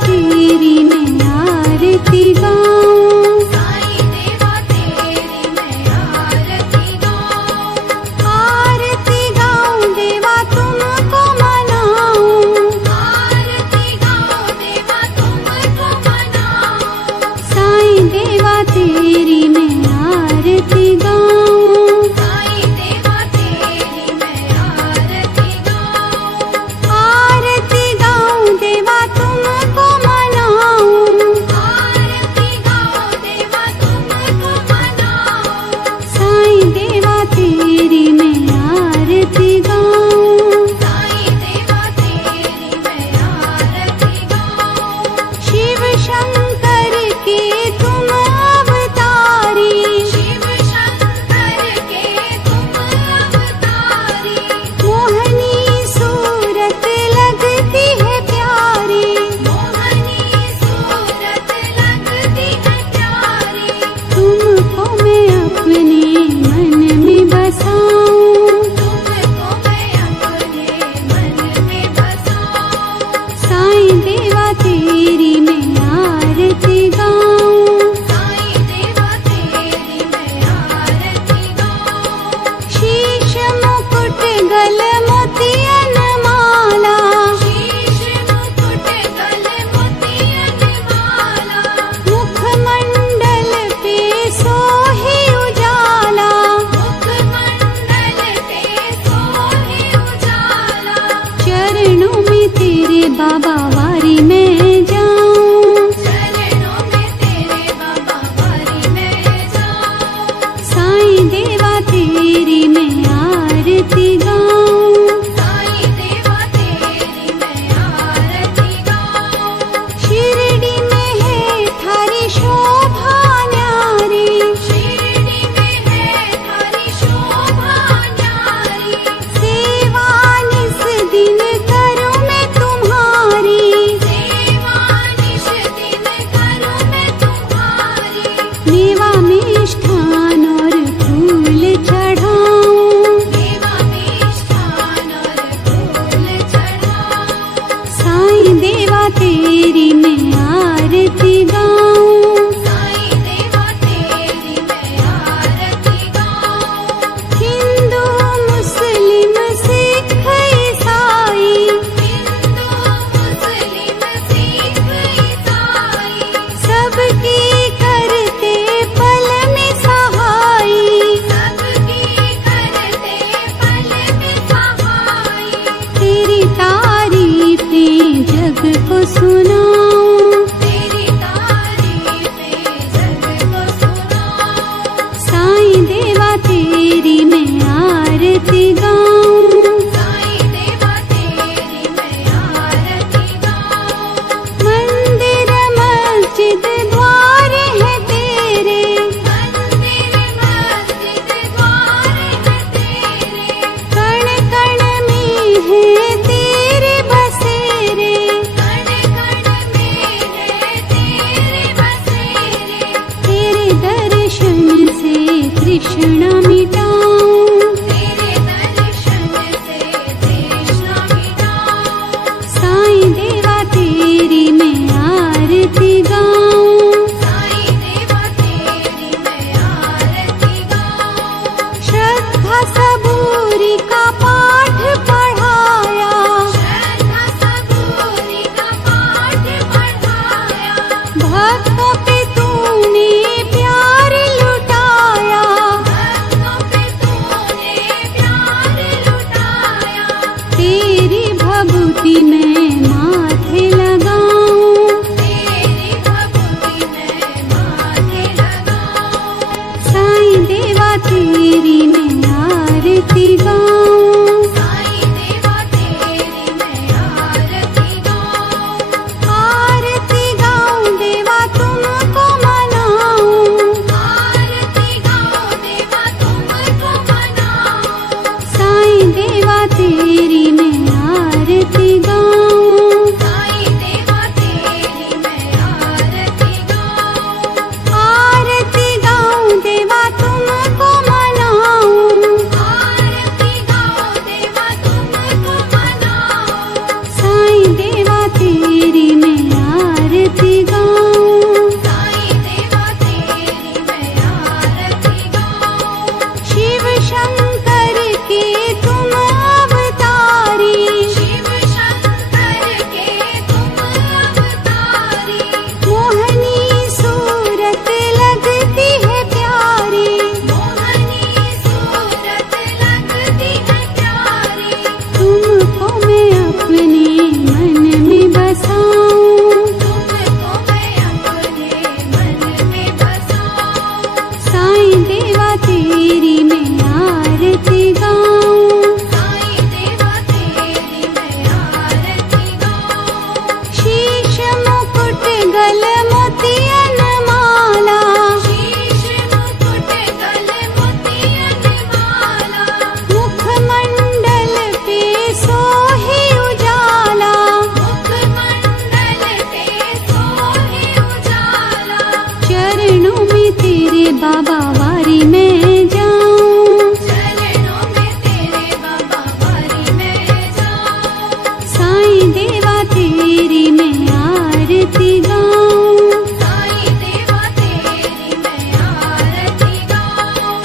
तेरी मैं आरती गाऊं, साईं देवा तेरी मैं आरती गाऊं, आरती गाऊं देवा तुमको मनाऊं, आरती गाऊं देवा तुमको मनाऊं, साईं देवा तेरी मैं आरती गाऊं, साईं देवा तेरी मैं आरती गाऊं, आरती गाऊं देवा तुमको मनाऊं, आरती गाऊं देवा तुमको मनाऊं, साईं देवा तेरी मैं आरती गाऊं, साईं देवा तेरी मैं आरती गाऊं, शिव शंकर के तुम अवतारी, शिव शंकर के तुम अवतारी, मोहनी सूरत लगती है प्यारी, मोहनी सूरत लगती है प्यारी, तुमको मैं अपने मन में बसाऊं, तुमको मैं अपने मन में बसाऊं, साईं देवा तेरी मैं आरती गाऊं, साईं देवा तेरी मैं आरती गाऊं, शीश मुकुट गल मोतियन माला, शीश मुकुट गल मोतियन माला, मुखमंडल पे सोहे उजाला, मुखमंडल पे सोहे उजाला, चरणों में तेरे बाबा वारी में जाऊं, चरणों में तेरे बाबा वारी में जाऊं, साईं देवा तेरी मैं आरती गाऊं, साईं देवा तेरी मैं आरती गाऊं, शिरडी में है थारी शोभा न्यारी, शिरडी में है थारी शोभा न्यारी, सेवा निस दिन करूं मैं तुम्हारी, सेवा निश दिन करूं मैं तुम्हारी, मेवा मिष्ठान और फूल चढ़ाऊं, देवा मिष्ठान और फूल चढ़ाऊं, साईं देवा तेरी मैं आरती गाऊं, साईं देवा तेरी मैं आरती गाऊं, हिंदू मुस्लिम सिख ईसाई, हिंदू मुस्लिम सिख ईसाई, सबकी करते पल में सहाई, सबकी करते पल में सहाई, तेरी तारीफें जग को सुनाऊं, तेरी तारीफें जग को सुनाऊं, साईं देवा तेरी मैं आरती गाऊं, साईं देवा तेरी मैं आरती गाऊं, मंदिर मस्जिद द्वार है तेरे, मंदिर मस्जिद द्वार है तेरे, कण कण में है तेरे बसेरे, कण कण गल मोतियन माला, शीश मुकुट गल मोतियन माला, मुखमंडल पे सोहे उजाला, मुखमंडल पे सोहे उजाला, चरणों में तेरे बाबा वारी मैं जाऊं, चरणों में तेरे बाबा वारी मैं जाऊं, साईं देवा तेरी मैं आरती गाऊं, साईं देवा तेरी मैं आरती गाऊं,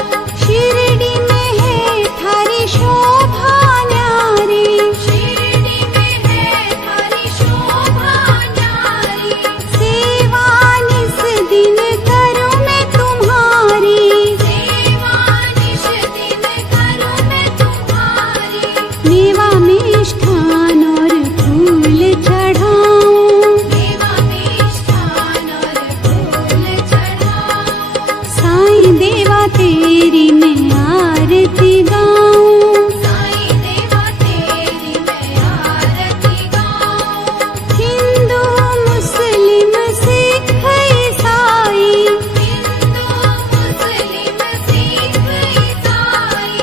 शिरडी में है थारी शोभा न्यारी, शिरडी में है थारी शोभा न्यारी, सेवा निस दिन करूं मैं तुम्हारी, सेवा निश दिन करूं मैं तुम्हारी, मेवा मिष्ठान और फूल चढ़ाऊं, देवा मिष्ठान और फूल चढ़ाऊं, साईं देवा तेरी मैं आरती गाऊं, साईं देवा तेरी मैं आरती गाऊं, हिंदू मुस्लिम सिख ईसाई, हिंदू मुस्लिम सिख ईसाई,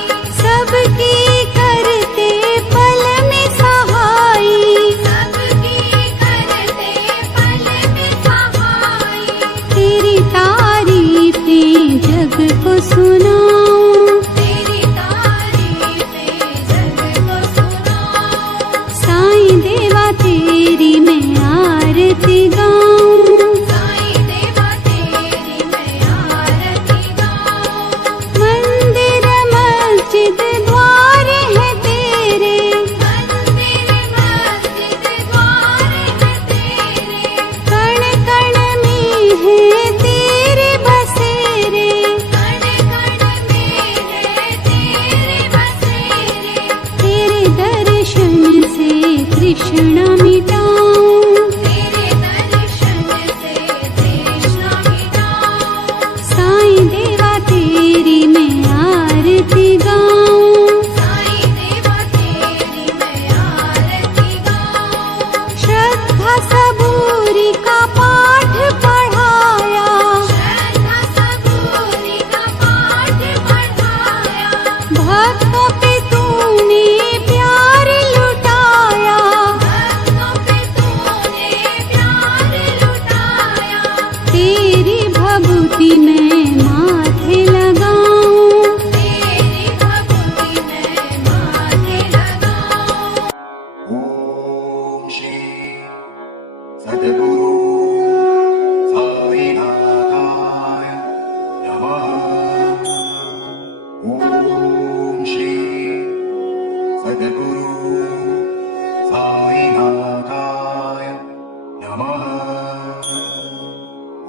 सबकी करते पल में सहाई, सबकी करते पल में सहाई, तेरी तारीफें जग को सुनाऊं, तेरी तारीफें जग को सुनाऊं, साईं देवा तेरी मैं आरती गाऊं, साईं देवा तेरी मैं आरती गाऊं, मंदिर मस्जिद द्वार है तेरे, मंदिर मस्जिद द्वार है तेरे, कण कण में है तेरे बसेरे, कण कण में है तेरे बसेरे, तेरे दर्शन से तृष्णा मिटाऊं, तेरे दर्शन से तृष्णा मिटाऊं, साईं देवा तेरी मैं आरती गाऊं, साईं देवा तेरी मैं आरती गाऊं, श्रद्धा सबूरी का पाठ पढ़ाया, श्रद्धा सबूरी का पाठ पढ़ाया, भक्तों पे तूने प्यार लुटाया, भक्तों पे तूने प्यार लुटाया, तेरी भभूति मैं माथे लगाऊं, तेरी भक्ति मैं माथे लगाऊं, ओम श्री सद्गुरु साईनाथाय नमः। ओम श्री सद्गुरु साईनाथाय नमः।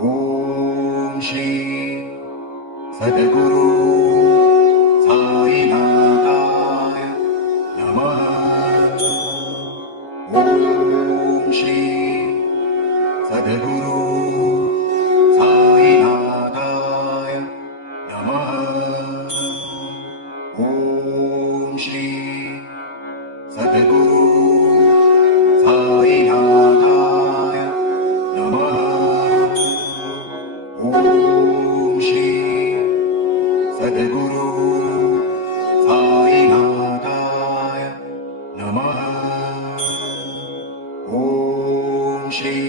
ओम श्री सद्गुरु साईनाथाय नमः। ओम श्री सद्गुरु साईनाथाय नमः। ओम श्री सद्गुरु साईनाथाय नमः। ओम श्री सद्गुरु साईनाथाय नमः। ओम श्री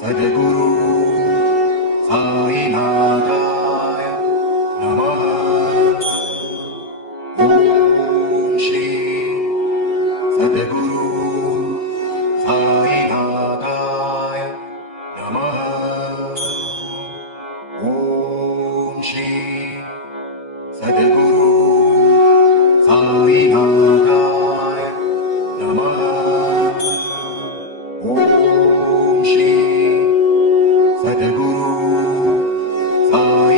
सद्गुरु साईनाथाय नमः। ओम श्री सद्गुरु साईनाथाय नमः। ओम श्री सद्गुरु साईनाथाय नमः। ओम श्री सद्गुरु साई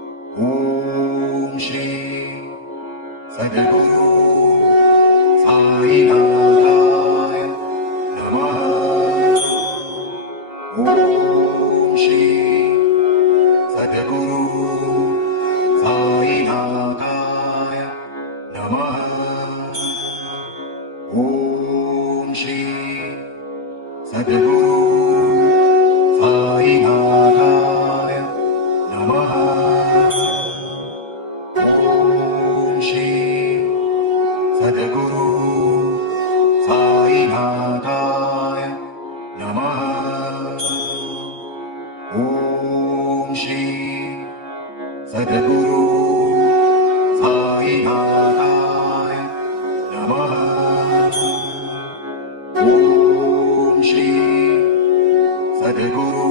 सद्गुरु साईनाथाय नमः। ॐ श्री सद्गुरु साईनाथाय नमः। ॐ श्री सद्गुरु साईनाथाय नमः। ॐ श्री सद्गुरु साईनाथाय नमः। ॐ श्री सद्गुरु साईनाथाय नमः। ॐ श्री सद्गुरु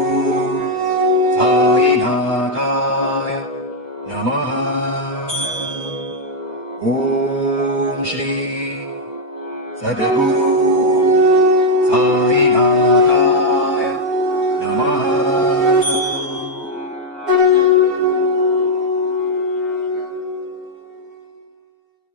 साईनाथाय नमः। ॐ श्री सद्गुरु साई